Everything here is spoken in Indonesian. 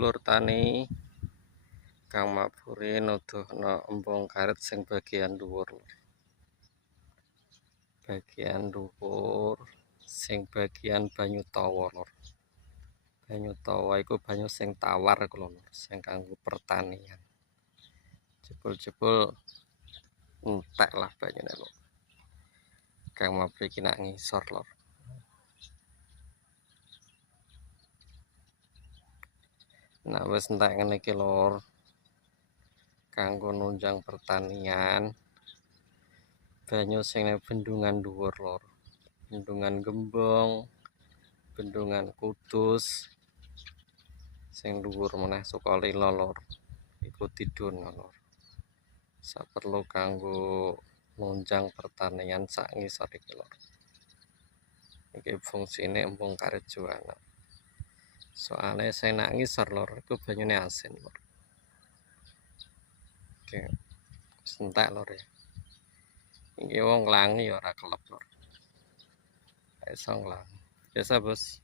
sedulur tani kang mabure nuduhna embung karet sing bagian dhuwur. Bagian dhuwur sing bagian banyu tawa, Lur. Banyu tawa iku banyu sing tawar iku lho, sing kanggo pertanian. Jebul-jebul entek lah banyune, Lur. Kang mabure iki nak ngisor, Lur. Nah wis entek ngene iki, Lur. Kanggo nunjang pertanian, banyu sing nang bendungan dhuwur, Lur. Bendungan Gembong, Bendungan Kudus, sing dhuwur meneh saka Lila, Lur. Iku didono, Lur. Saperlu kanggo nunjang pertanian sak ngisor iki, Lur. Iki fungsine embung karet juwana. Soale sing nak ngisor, Lur, iku banyune asin, Lur. Oke. Entek, Lur ya. Iki wong nglangi ora kelep, Lur. Iso nglangi. Biasa, Bos.